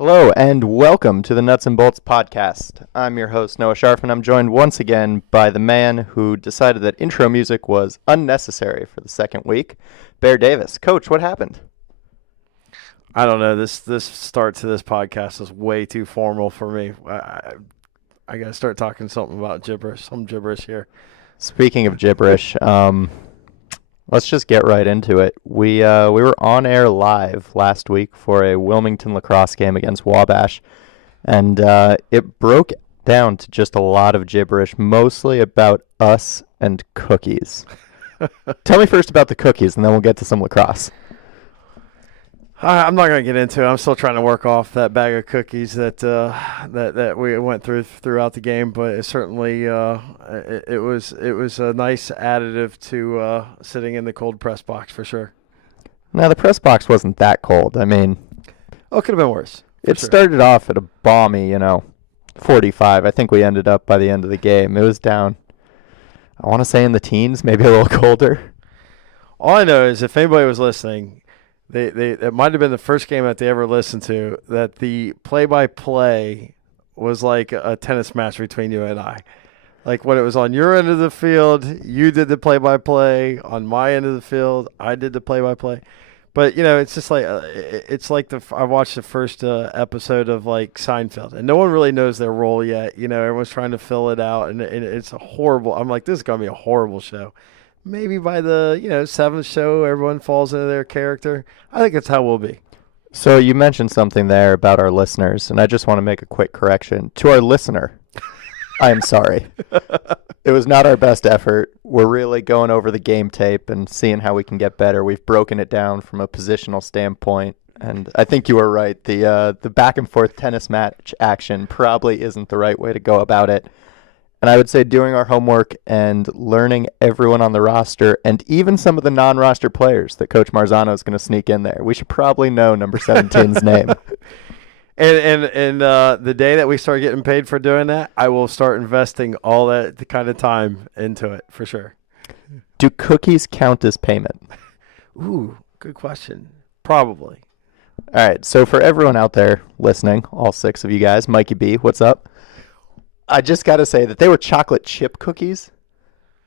Hello and welcome to the Nuts and Bolts podcast. I'm your host, Noah Sharfman. I'm joined once again by the man who decided that intro music was unnecessary for the second week, Bear Davis. Coach, what happened? I don't know. This start to this podcast is way too formal for me. I got to start talking something about gibberish. Some gibberish here. Speaking of gibberish, let's just get right into it. We were on air live last week for a Wilmington lacrosse game against Wabash, and it broke down to just a lot of gibberish, mostly about us and cookies. Tell me first about the cookies, and then we'll get to some lacrosse. I'm not going to get into it. I'm still trying to work off that bag of cookies that we went throughout the game, but it certainly it was a nice additive to sitting in the cold press box for sure. Now, the press box wasn't that cold. I mean, it could have been worse. It started off at a balmy, 45. I think we ended up by the end of the game. It was down, I want to say in the teens, maybe a little colder. All I know is if anybody was listening, it might have been the first game that they ever listened to, that the play-by-play was like a tennis match between you and I. Like when it was on your end of the field, you did the play-by-play. On my end of the field, I did the play-by-play. But, it's just like I watched the first episode of like Seinfeld, and no one really knows their role yet. Everyone's trying to fill it out, and it's a horrible – I'm like, this is going to be a horrible show. Maybe by the, seventh show, everyone falls into their character. I think that's how we'll be. So you mentioned something there about our listeners, and I just want to make a quick correction. To our listener, I am sorry. It was not our best effort. We're really going over the game tape and seeing how we can get better. We've broken it down from a positional standpoint, and I think you were right. The back-and-forth tennis match action probably isn't the right way to go about it. And I would say doing our homework and learning everyone on the roster and even some of the non-roster players that Coach Marzano is going to sneak in there. We should probably know number 17's name. And the day that we start getting paid for doing that, I will start investing all that kind of time into it for sure. Do cookies count as payment? Ooh, good question. Probably. All right, so for everyone out there listening, all six of you guys, Mikey B, what's up? I just got to say that they were chocolate chip cookies,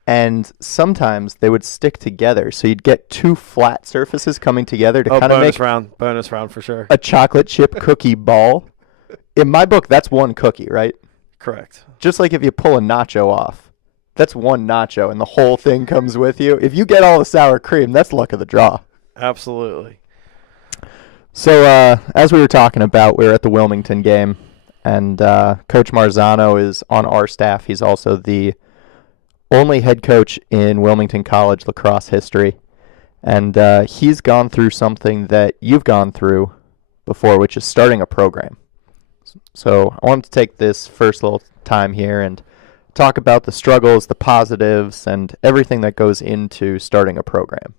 and sometimes they would stick together. So you'd get two flat surfaces coming together to kind of make bonus round for sure. A chocolate chip cookie ball. In my book, that's one cookie, right? Correct. Just like if you pull a nacho off, that's one nacho, and the whole thing comes with you. If you get all the sour cream, that's luck of the draw. Absolutely. So as we were talking about, we were at the Wilmington game. And Coach Marzano is on our staff. He's also the only head coach in Wilmington College lacrosse history. And he's gone through something that you've gone through before, which is starting a program. So I wanted to take this first little time here and talk about the struggles, the positives, and everything that goes into starting a program.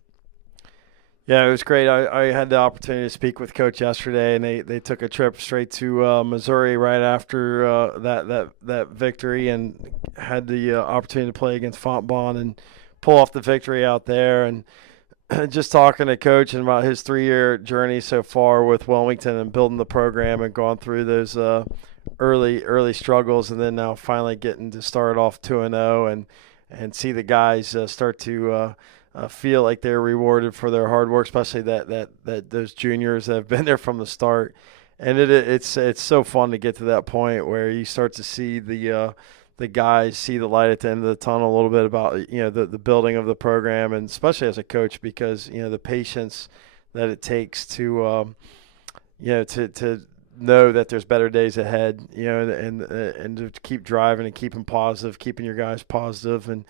Yeah, it was great. I had the opportunity to speak with Coach yesterday, and they took a trip straight to Missouri right after that victory, and had the opportunity to play against Fontbonne and pull off the victory out there. And just talking to Coach and about his 3-year journey so far with Wilmington and building the program and going through those early struggles, and then now finally getting to start off 2-0 and see the guys start to feel like they're rewarded for their hard work, especially that those juniors that have been there from the start. And it's so fun to get to that point where you start to see the guys see the light at the end of the tunnel a little bit about the building of the program, and especially as a coach, because the patience that it takes to to know that there's better days ahead, and to keep driving and keeping positive, keeping your guys positive. And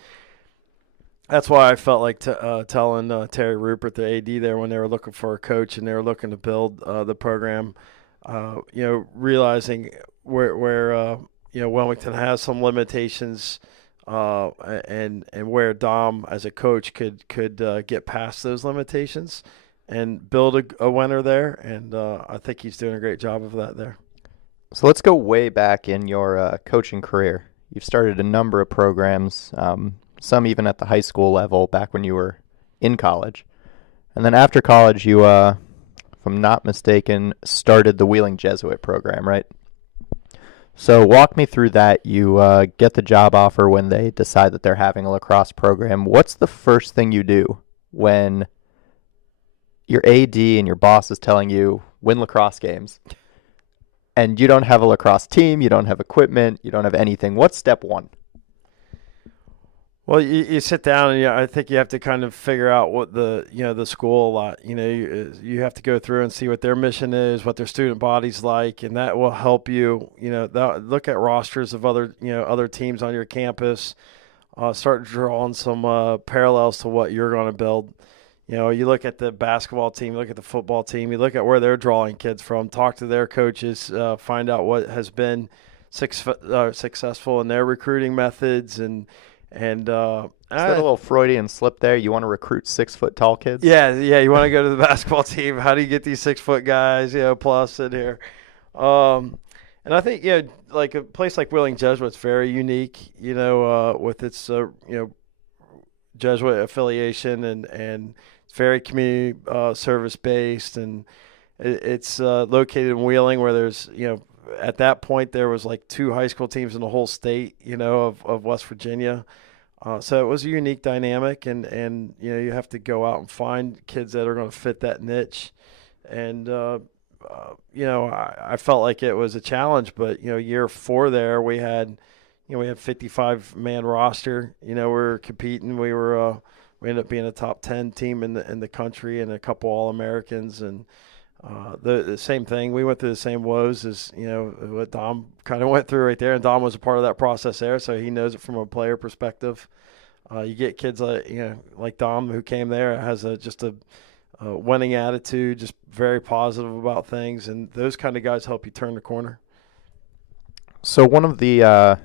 that's why I felt like telling Terry Rupert, the AD there, when they were looking for a coach and they were looking to build the program, realizing where Wilmington has some limitations, and where Dom as a coach could get past those limitations and build a winner there. And I think he's doing a great job of that there. So let's go way back in your coaching career. You've started a number of programs, some even at the high school level back when you were in college. And then after college, you if I'm not mistaken, started the Wheeling Jesuit program, right? So walk me through that. You get the job offer when they decide that they're having a lacrosse program. What's the first thing you do when your AD and your boss is telling you win lacrosse games and you don't have a lacrosse team, you don't have equipment, you don't have anything? What's step one? Well, you sit down and I think you have to kind of figure out what the school a lot. You have to go through and see what their mission is, what their student body's like, and that will help you. Look at rosters of other teams on your campus. Start drawing some parallels to what you're going to build. You look at the basketball team, you look at the football team, you look at where they're drawing kids from, talk to their coaches, find out what has been successful in their recruiting methods and Is that a little Freudian slip there? You want to recruit 6 foot tall kids? Yeah. You want to go to the basketball team. How do you get these 6 foot guys, plus in here? And I think, like a place like Wheeling Jesuit's very unique, with its, Jesuit affiliation and it's very community service based, and it's located in Wheeling, where there's, at that point there was like 2 high school teams in the whole state, of West Virginia. So it was a unique dynamic, and you have to go out and find kids that are going to fit that niche. And I felt like it was a challenge, but year 4 there we had 55-man roster. We were competing. We ended up being a top 10 team in the country, and a couple All-Americans, and the same thing. We went through the same woes as what Dom kind of went through right there, and Dom was a part of that process there, so he knows it from a player perspective. You get kids like Dom, who came there, has just a winning attitude, just very positive about things, and those kind of guys help you turn the corner. So one of the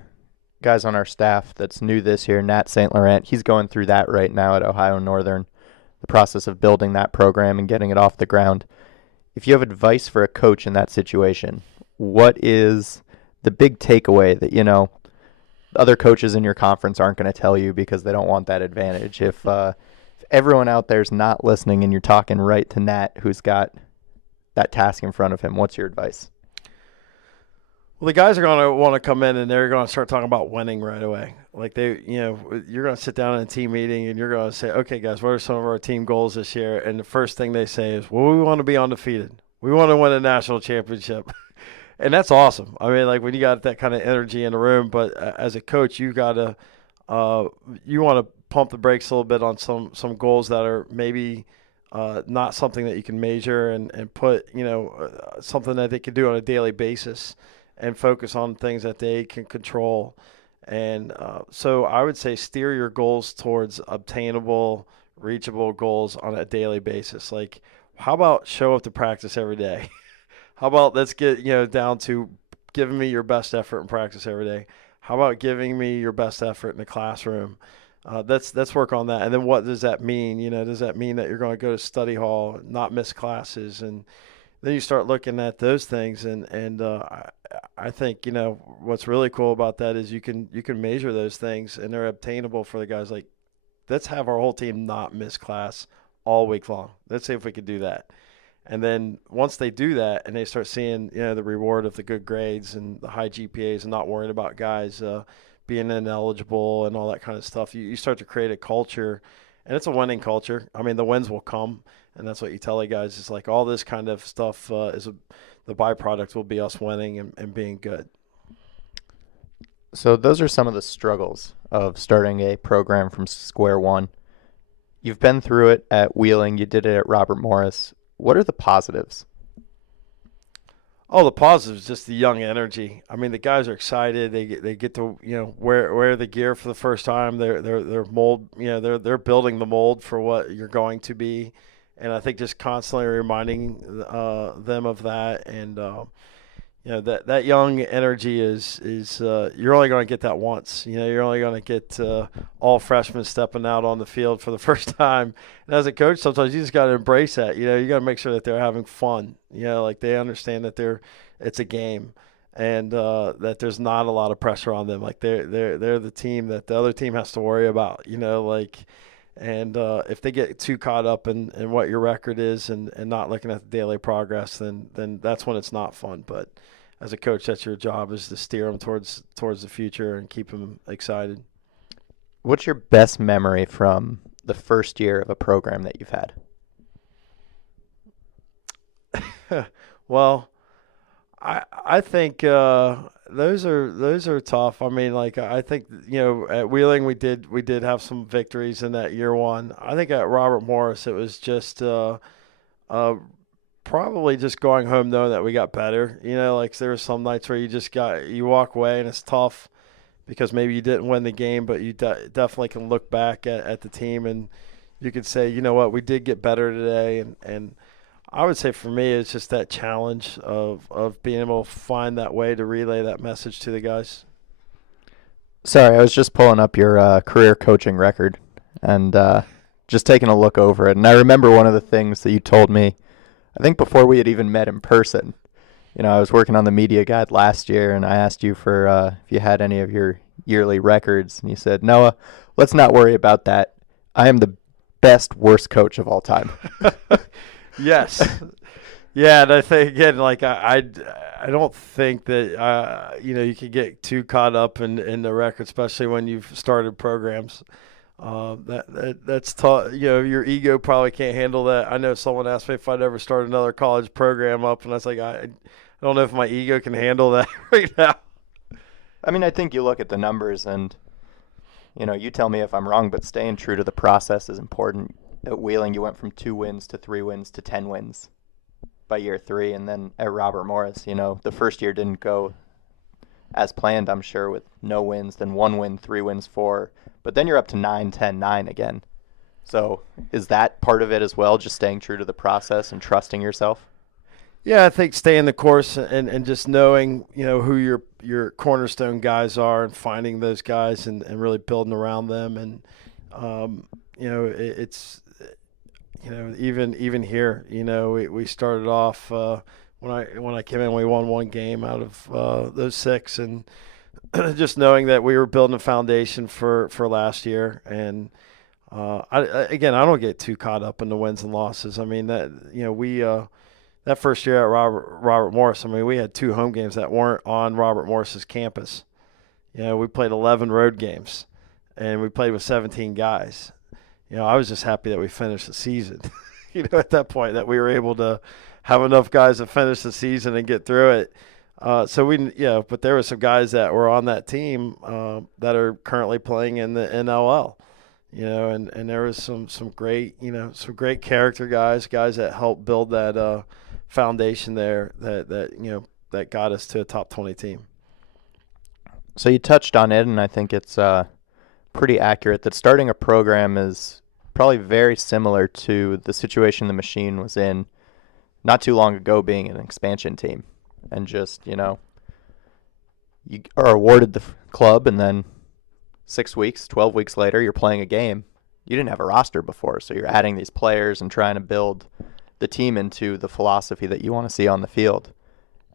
guys on our staff that's new this year, Nat St. Laurent, he's going through that right now at Ohio Northern, the process of building that program and getting it off the ground. If you have advice for a coach in that situation, what is the big takeaway that, other coaches in your conference aren't going to tell you because they don't want that advantage? If everyone out there's not listening and you're talking right to Nat, who's got that task in front of him, what's your advice? Well, the guys are going to want to come in and they're going to start talking about winning right away. Like you're going to sit down in a team meeting and you're going to say, okay, guys, what are some of our team goals this year? And the first thing they say is, well, we want to be undefeated. We want to win a national championship. And that's awesome. I mean, like when you got that kind of energy in the room, but as a coach, you got to, you want to pump the brakes a little bit on some goals that are maybe not something that you can measure, and put, something that they can do on a daily basis, and focus on things that they can control. And so I would say steer your goals towards obtainable, reachable goals on a daily basis. Like, how about show up to practice every day? How about let's get down to giving me your best effort in practice every day? How about giving me your best effort in the classroom? Let's work on that. And then what does that mean? Does that mean that you're going to go to study hall, not miss classes? And then you start looking at those things, and I think what's really cool about that is you can measure those things, and they're obtainable for the guys. Like, let's have our whole team not miss class all week long. Let's see if we could do that. And then once they do that and they start seeing the reward of the good grades and the high GPAs, and not worrying about guys being ineligible and all that kind of stuff, you start to create a culture, and it's a winning culture. I mean, the wins will come. And that's what you tell the guys. It's like all this kind of stuff the byproduct will be us winning and being good. So those are some of the struggles of starting a program from square one. You've been through it at Wheeling. You did it at Robert Morris. What are the positives? Oh, the positives, just the young energy. I mean, the guys are excited. They get to wear the gear for the first time. They're mold. They're building the mold for what you're going to be. And I think just constantly reminding them of that, and that young energy is you're only going to get that once. You're only going to get all freshmen stepping out on the field for the first time. And as a coach, sometimes you just got to embrace that. You got to make sure that they're having fun. Like they understand that it's a game, and that there's not a lot of pressure on them. Like they're the team that the other team has to worry about. And if they get too caught up in what your record is and not looking at the daily progress, then that's when it's not fun. But as a coach, that's your job, is to steer them towards the future and keep them excited. What's your best memory from the first year of a program that you've had? Well, I think those are tough. I mean, like, I think, at Wheeling we did have some victories in that year one. I think at Robert Morris it was just probably just going home knowing that we got better. Like, there were some nights where you walk away and it's tough because maybe you didn't win the game, but you definitely can look back at the team and you could say, you know what, we did get better today. And I would say for me, it's just that challenge of being able to find that way to relay that message to the guys. Sorry, I was just pulling up your career coaching record and just taking a look over it. And I remember one of the things that you told me, I think before we had even met in person. I was working on the media guide last year, and I asked you for if you had any of your yearly records. And you said, Noah, let's not worry about that. I am the best, worst coach of all time. Yes. Yeah, and I think, again, like, I don't think that you can get too caught up in the record, especially when you've started programs. That's tough. Your ego probably can't handle that. I know someone asked me if I'd ever start another college program up, and I was like, I don't know if my ego can handle that right now. I mean, I think you look at the numbers and, you tell me if I'm wrong, but staying true to the process is important. At Wheeling, you went from 2 wins to 3 wins to 10 wins by year 3. And then at Robert Morris, the first year didn't go as planned, I'm sure, with no wins, then 1 win, 3 wins, 4. But then you're up to 9, 10, 9 again. So is that part of it as well, just staying true to the process and trusting yourself? Yeah, I think staying the course and just knowing, who your cornerstone guys are and finding those guys and really building around them. And, it's, even here, we started off when I came in, we won 1 game out of those 6. And just knowing that we were building a foundation for last year. And I don't get too caught up in the wins and losses. I mean, that, we that first year at Robert Morris, I mean, we had 2 home games that weren't on Robert Morris's campus. We played 11 road games, and we played with 17 guys. I was just happy that we finished the season. At that point, that we were able to have enough guys to finish the season and get through it. But there were some guys that were on that team that are currently playing in the NLL. And there was some great, some great character guys that helped build that foundation there that got us to a top 20 team. So you touched on it, and I think it's pretty accurate that starting a program is probably very similar to the situation the Machine was in not too long ago, being an expansion team. And just, you are awarded the club, and then 6 weeks, 12 weeks later, you're playing a game. You didn't have a roster before, so you're adding these players and trying to build the team into the philosophy that you want to see on the field.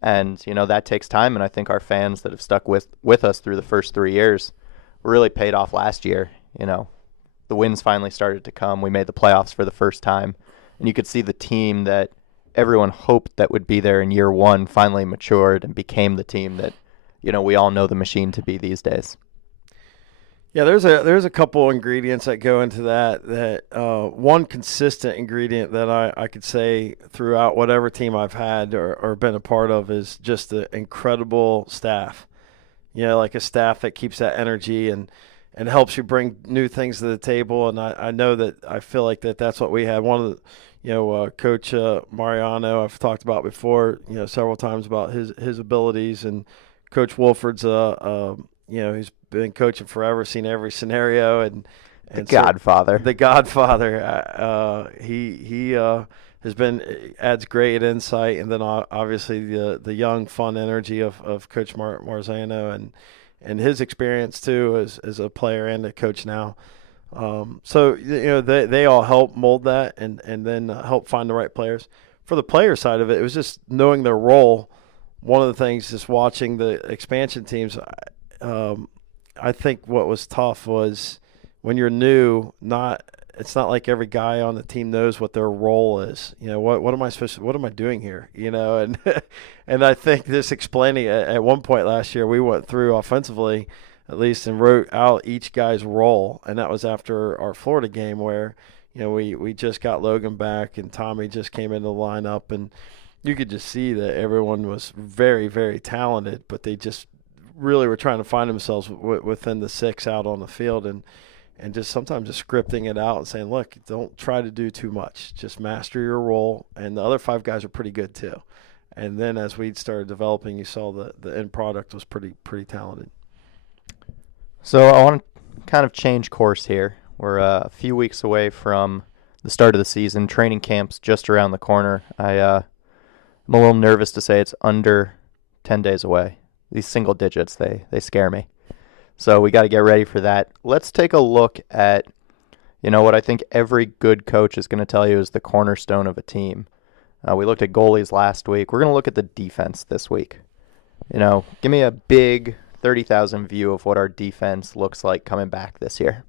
And, that takes time, and I think our fans that have stuck with us through the first 3 years were really paid off last year. The wins finally started to come. We made the playoffs for the first time, and you could see the team that everyone hoped that would be there in year 1 finally matured and became the team that, we all know the Machine to be these days. Yeah, there's a couple ingredients that go into that one consistent ingredient that I could say throughout whatever team I've had or been a part of is just the incredible staff. Like a staff that keeps that energy and helps you bring new things to the table. And I know that I feel like that's what we had. One of the, Coach Mariano, I've talked about before, several times about his abilities, and Coach Wolford's, he's been coaching forever, seen every scenario, and the Godfather. The Godfather. He has been adds great insight, and then obviously the young, fun energy of Coach Marzano and his experience too as a player and a coach now. So they all help mold that and then help find the right players. For the player side of it, it was just knowing their role. One of the things, just watching the expansion teams, I think what was tough was when you're new, not it's not like every guy on the team knows what their role is. What am I supposed to, what am I doing here? And and I think this explaining at one point last year we went through offensively at least and wrote out each guy's role, and that was after our Florida game where we just got Logan back and Tommy just came into the lineup, and you could just see that everyone was very, very talented, but they just really were trying to find themselves within the six out on the field, and just sometimes just scripting it out and saying, look, don't try to do too much. Just master your role. And the other five guys are pretty good too. And then as we started developing, you saw the end product was pretty talented. So I want to kind of change course here. We're a few weeks away from the start of the season. Training camp's just around the corner. I'm a little nervous to say it's under 10 days away. These single digits, they scare me. So we got to get ready for that. Let's take a look at, what I think every good coach is going to tell you is the cornerstone of a team. We looked at goalies last week. We're going to look at the defense this week. Give me a big 30,000 view of what our defense looks like coming back this year.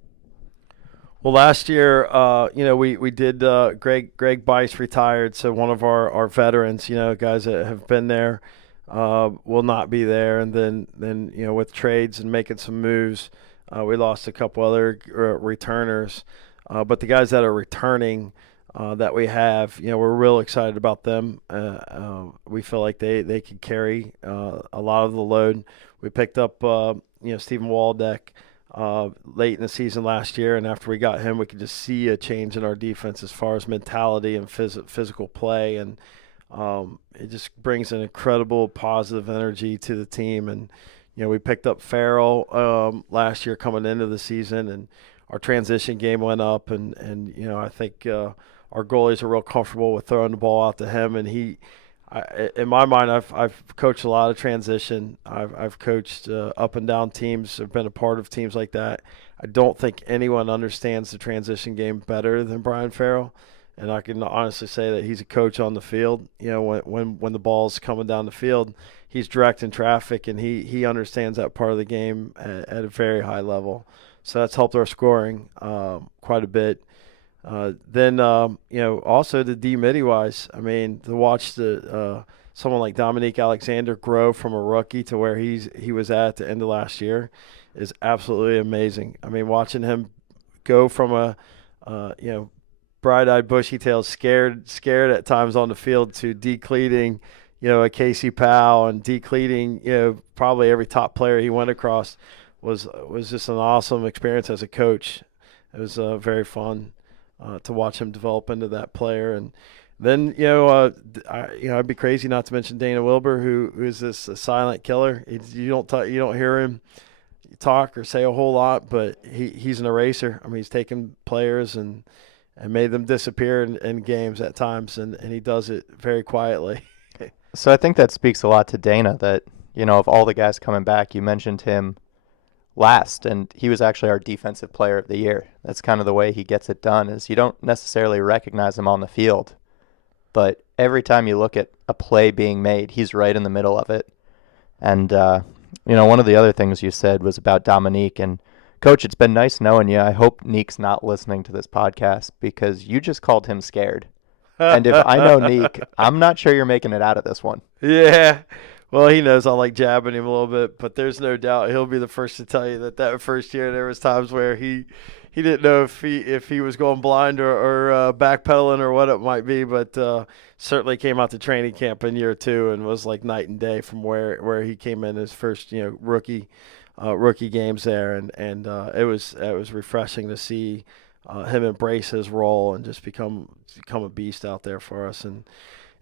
Well, last year, we did Greg Bice retired, so one of our veterans, guys that have been there, will not be there. And then with trades and making some moves, we lost a couple other returners. But the guys that are returning that we have, we're real excited about them. We feel like they can carry a lot of the load. We picked up, Stephen Waldeck late in the season last year, and after we got him, we could just see a change in our defense as far as mentality and physical play, and it just brings an incredible positive energy to the team. And we picked up Farrell last year coming into the season, and our transition game went up, and I think our goalies are real comfortable with throwing the ball out to him, and in my mind, I've coached a lot of transition. I've coached up and down teams. I've been a part of teams like that. I don't think anyone understands the transition game better than Brian Farrell, and I can honestly say that he's a coach on the field. When the ball's coming down the field, he's directing traffic, and he understands that part of the game at a very high level. So that's helped our scoring quite a bit. Then also the D-Midi wise, I mean, to watch someone like Dominique Alexander grow from a rookie to where he was at the end of last year is absolutely amazing. I mean, watching him go from a bright-eyed, bushy-tailed, scared at times on the field to decleating, a Casey Powell, and decleating, probably every top player he went across was just an awesome experience as a coach. It was very fun to watch him develop into that player. And then, I'd be crazy not to mention Dana Wilbur, who is this silent killer. You don't hear him talk or say a whole lot, but he's an eraser. I mean, he's taken players and made them disappear in games at times, and he does it very quietly. So I think that speaks a lot to Dana that, of all the guys coming back, you mentioned him last, and he was actually our defensive player of the year. That's kind of the way he gets it done, is you don't necessarily recognize him on the field, but every time you look at a play being made, he's right in the middle of it. And, one of the other things you said was about Dominique, and Coach, it's been nice knowing you. I hope Neek's not listening to this podcast because you just called him scared. And if I know Neek, I'm not sure you're making it out of this one. Yeah. Well, he knows I like jabbing him a little bit, but there's no doubt he'll be the first to tell you that first year there was times where he didn't know if he was going blind or backpedaling or what it might be, but certainly came out to training camp in year two and was like night and day from where he came in his first rookie games there, and it was refreshing to see him embrace his role and just become a beast out there for us. And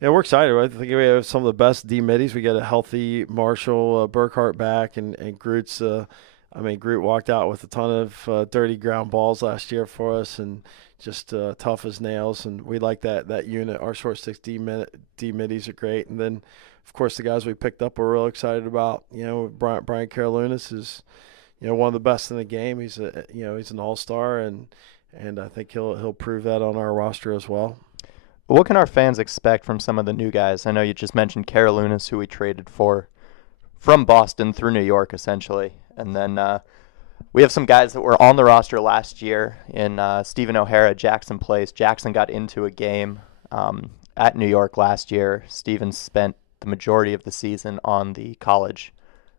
we're excited. Right? I think we have some of the best D-middies. We got a healthy Marshall Burkhart back, and Groot's. Groot walked out with a ton of dirty ground balls last year for us, and just tough as nails. And we like that unit. Our short sticks D-middies are great. And then, of course, the guys we picked up we're real excited about. Brian Karolinus is, one of the best in the game. He's an all-star, and I think he'll prove that on our roster as well. What can our fans expect from some of the new guys? I know you just mentioned Karolinus, who we traded for from Boston through New York, essentially. And then We have some guys that were on the roster last year in Stephen O'Hara, Jackson Place. Jackson got into a game at New York last year. Stephen spent the majority of the season on the college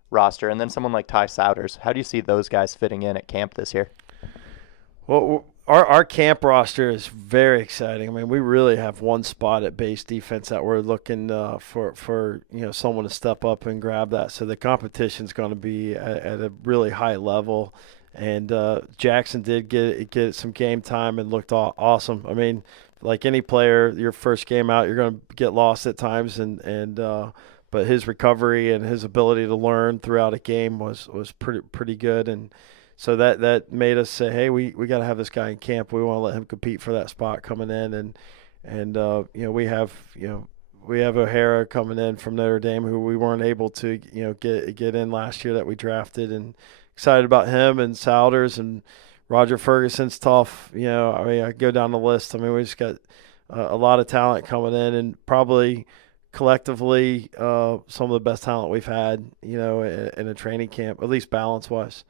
roster. And then someone like Ty Souders. How do you see those guys fitting in at camp this year? Well, our camp roster is very exciting. I mean, we really have one spot at base defense that we're looking for someone to step up and grab that. So the competition is going to be at a really high level. And Jackson did get some game time and looked awesome. I mean, like any player, your first game out, you're going to get lost at times, but his recovery and his ability to learn throughout a game was pretty good. And so that made us say, hey, we got to have this guy in camp. We want to let him compete for that spot coming in, and we have O'Hara coming in from Notre Dame, who we weren't able to get in last year that we drafted, and excited about him and Souders and Roger Ferguson's tough. I mean, I go down the list. I mean, we just got a lot of talent coming in, and probably collectively some of the best talent we've had, in a training camp, at least balance-wise.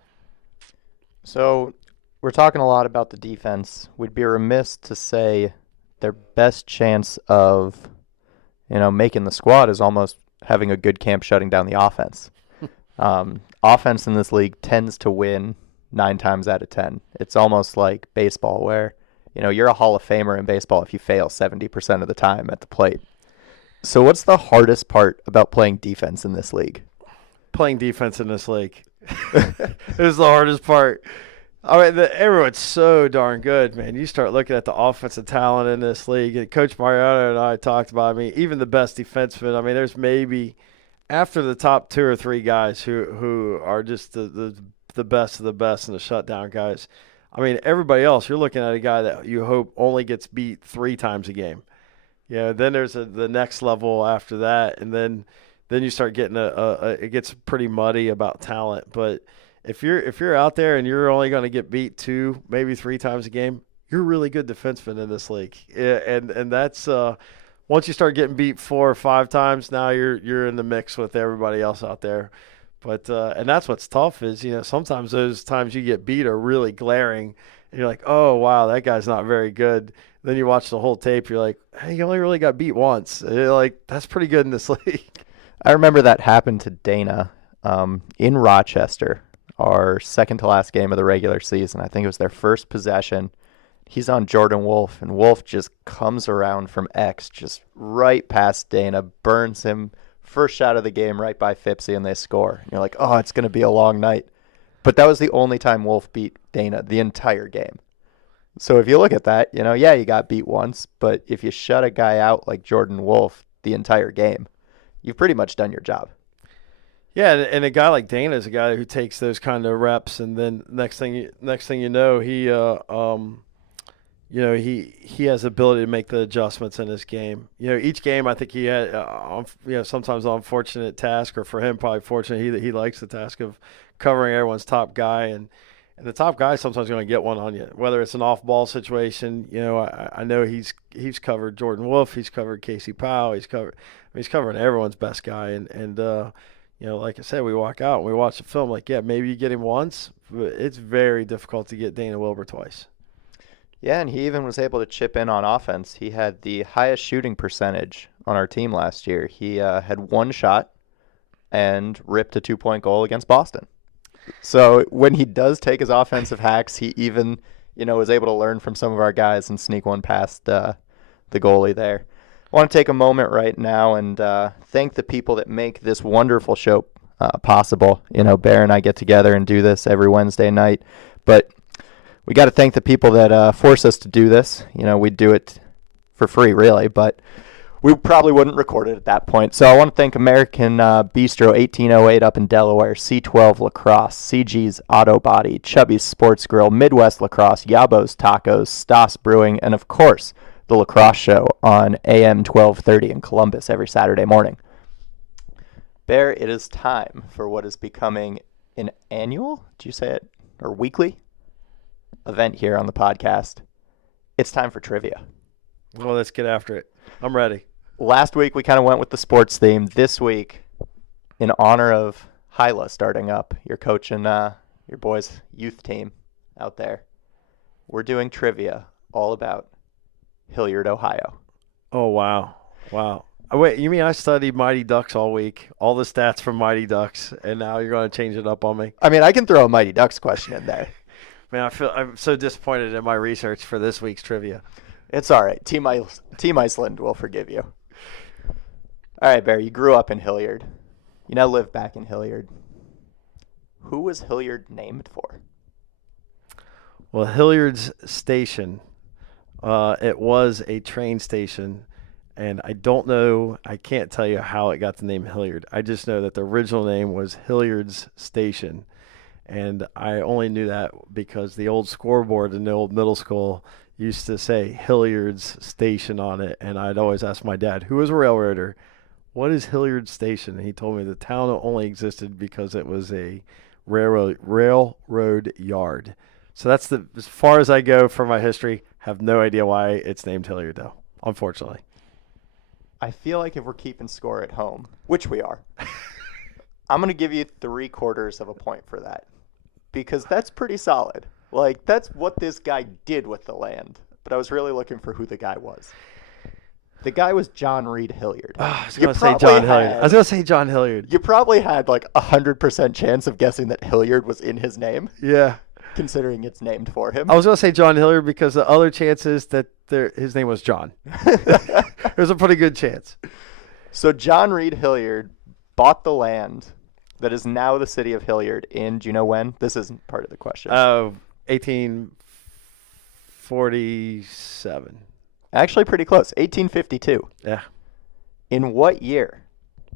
So we're talking a lot about the defense. We'd be remiss to say their best chance of, making the squad is almost having a good camp shutting down the offense. Offense in this league tends to win 9 times out of 10. It's almost like baseball where, you're a Hall of Famer in baseball if you fail 70% of the time at the plate. So what's the hardest part about playing defense in this league? Playing defense in this league is the hardest part. I mean, everyone's so darn good, man. You start looking at the offensive talent in this league, and Coach Mariano and I talked about, even the best defensemen, there's maybe after the top 2 or 3 guys who are just the best of the best and the shutdown guys. Everybody else, you're looking at a guy that you hope only gets beat 3 times a game. Then there's the next level after that, and then you start getting it gets pretty muddy about talent. But if you're out there and you're only going to get beat 2, maybe 3 times a game, you're a really good defenseman in this league. And that's once you start getting beat 4 or 5 times, now you're in the mix with everybody else out there. But and that's what's tough is, sometimes those times you get beat are really glaring, and you're like, oh wow, that guy's not very good. Then you watch the whole tape, you're like, hey, you only really got beat once. And you're like, that's pretty good in this league. I remember that happened to Dana in Rochester, our second to last game of the regular season. I think it was their first possession. He's on Jordan Wolf, and Wolf just comes around from X, just right past Dana, burns him. First shot of the game right by Fipsy, and they score. And you're like, oh, it's going to be a long night. But that was the only time Wolf beat Dana the entire game. So if you look at that, you got beat once, but if you shut a guy out like Jordan Wolf the entire game, you've pretty much done your job. Yeah, and a guy like Dana is a guy who takes those kind of reps, and then next thing you know, he he has the ability to make the adjustments in his game. Each game I think he had sometimes an unfortunate task, or for him probably fortunate. He likes the task of covering everyone's top guy, and the top guy is sometimes going to get one on you, whether it's an off-ball situation. I know he's covered Jordan Wolf, he's covered Casey Powell, he's covering everyone's best guy, and like I said, we walk out and we watch the film, like, yeah, maybe you get him once, but it's very difficult to get Dana Wilbur twice. Yeah, and he even was able to chip in on offense. He had the highest shooting percentage on our team last year. He had 1 shot and ripped a 2-point goal against Boston. So when he does take his offensive hacks, he even, is able to learn from some of our guys and sneak one past the goalie there. I want to take a moment right now and thank the people that make this wonderful show possible. Bear and I get together and do this every Wednesday night, but we got to thank the people that force us to do this. We do it for free, really, but we probably wouldn't record it at that point. So I want to thank American Bistro 1808 up in Delaware, C12 Lacrosse, CG's Auto Body, Chubby's Sports Grill, Midwest Lacrosse, Yabo's Tacos, Stas Brewing, and of course, the Lacrosse Show on AM 1230 in Columbus every Saturday morning. Bear, it is time for what is becoming an annual, do you say it, or weekly event here on the podcast. It's time for trivia. Well, let's get after it. I'm ready. Last week, we kind of went with the sports theme. This week, in honor of Hyla starting up, you're coaching your boys' youth team out there. We're doing trivia all about Hilliard, Ohio. Oh, wow. Wow. Oh, wait, you mean I studied Mighty Ducks all week, all the stats from Mighty Ducks, and now you're going to change it up on me? I mean, I can throw a Mighty Ducks question in there. Man, I'm so disappointed in my research for this week's trivia. It's all right. Team Iceland will forgive you. All right, Bear, you grew up in Hilliard. You now live back in Hilliard. Who was Hilliard named for? Well, Hilliard's station, it was a train station, and I can't tell you how it got the name Hilliard. I just know that the original name was Hilliard's Station, and I only knew that because the old scoreboard in the old middle school used to say Hilliard's Station on it, and I'd always ask my dad, who was a railroader, what is Hilliard Station? And he told me the town only existed because it was a railroad yard. So that's as far as I go for my history. Have no idea why it's named Hilliard, though, unfortunately. I feel like if we're keeping score at home, which we are, I'm going to give you 3/4 of a point for that because that's pretty solid. Like, that's what this guy did with the land. But I was really looking for who the guy was. The guy was John Reed Hilliard. Oh, I was going to say John Hilliard. I was going to say John Hilliard. You probably had like 100% chance of guessing that Hilliard was in his name. Yeah. Considering it's named for him. I was going to say John Hilliard because the other chances that his name was John. There's a pretty good chance. So John Reed Hilliard bought the land that is now the city of Hilliard in, do you know when? This isn't part of the question. 1847. Actually pretty close. 1852. Yeah. In what year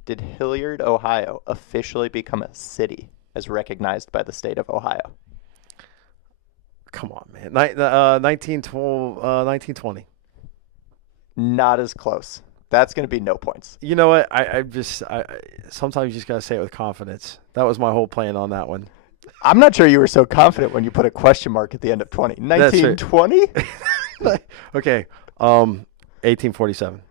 did Hilliard, Ohio officially become a city as recognized by the state of Ohio? Come on, man. 1920. Not as close. That's going to be no points. You know what? I sometimes you just got to say it with confidence. That was my whole plan on that one. I'm not sure you were so confident when you put a question mark at the end of 20. 1920? Okay. 1847.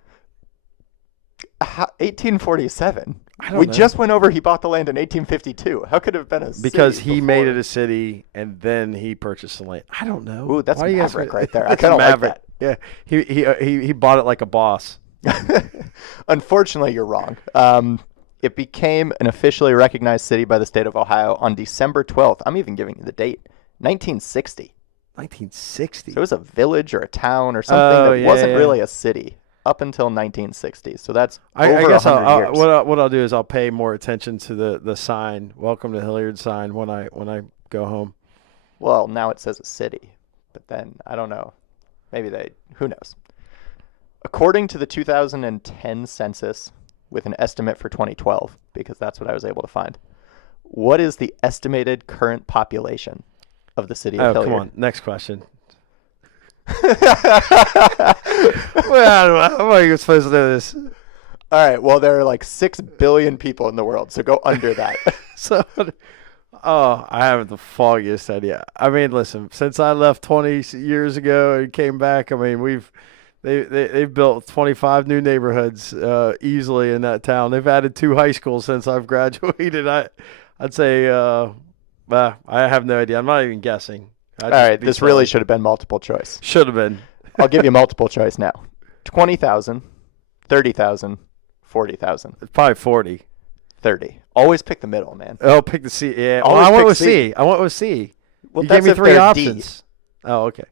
1847? We just went over he bought the land in 1852. How could it have been a city? Because he made it a city and then he purchased the land. I don't know. Ooh, that's Maverick right there. I kind of like that. Yeah, he bought it like a boss. Unfortunately, you're wrong. It became an officially recognized city by the state of Ohio on December 12th. I'm even giving you the date. 1960. 1960? So it was a village or a town or something that wasn't really a city up until 1960. So that's over 100 years. What I'll do is I'll pay more attention to the sign, Welcome to Hilliard sign, when I go home. Well, now it says a city, but then I don't know. Maybe who knows? According to the 2010 census, with an estimate for 2012, because that's what I was able to find, what is the estimated current population of the city of Hilliard? Oh, come on. Next question. Well, how are you supposed to do this? All right. Well, there are like 6 billion people in the world, so go under that. I haven't the foggiest idea. I mean, listen, since I left 20 years ago and came back, I mean, they've built 25 new neighborhoods easily in that town. They've added 2 high schools since I've graduated. I'd say, I have no idea. I'm not even guessing. All right, this really should have been multiple choice. Should have been. I'll give you multiple choice now. 20,000, 30,000, 40,000. Probably 40. 30. Always pick the middle, man. Oh, pick the C. Yeah. I went with C. I went with C. Well, you gave me 3 options. D. Oh, okay.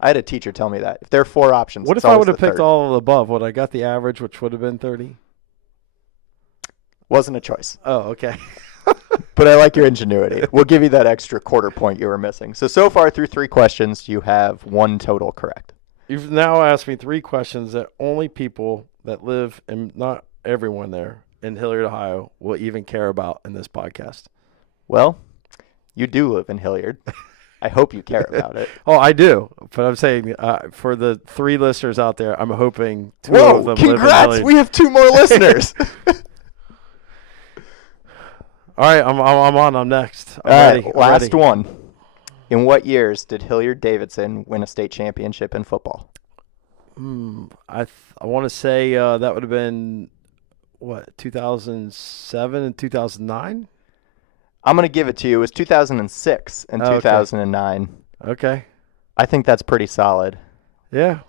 I had a teacher tell me that. If there are 4 options, what if I would have picked all of the above? Would I got the average, which would have been 30? Wasn't a choice. Oh, okay. But I like your ingenuity. We'll give you that extra quarter point you were missing. So far through 3 questions, you have 1 total correct. You've now asked me 3 questions that only people that live, and not everyone there, in Hilliard, Ohio, will even care about in this podcast. Well, you do live in Hilliard. I hope you care about it. Oh, I do. But I'm saying for the 3 listeners out there, I'm hoping 2 of them congrats! live in Hilliard. We have 2 more listeners. All right, I'm on. I'm next. I'm All ready. right, last one. In what years did Hilliard Davidson win a state championship in football? I want to say that would have been, 2007 and 2009? I'm going to give it to you. It was 2006 and Okay. 2009. Okay. I think that's pretty solid. Yeah.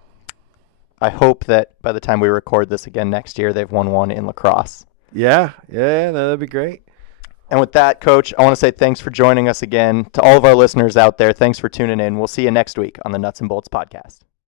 I hope that by the time we record this again next year, they've won one in lacrosse. Yeah. Yeah. No, that'd be great. And with that, Coach, I want to say thanks for joining us again. To all of our listeners out there, thanks for tuning in. We'll see you next week on the Nuts and Bolts Podcast.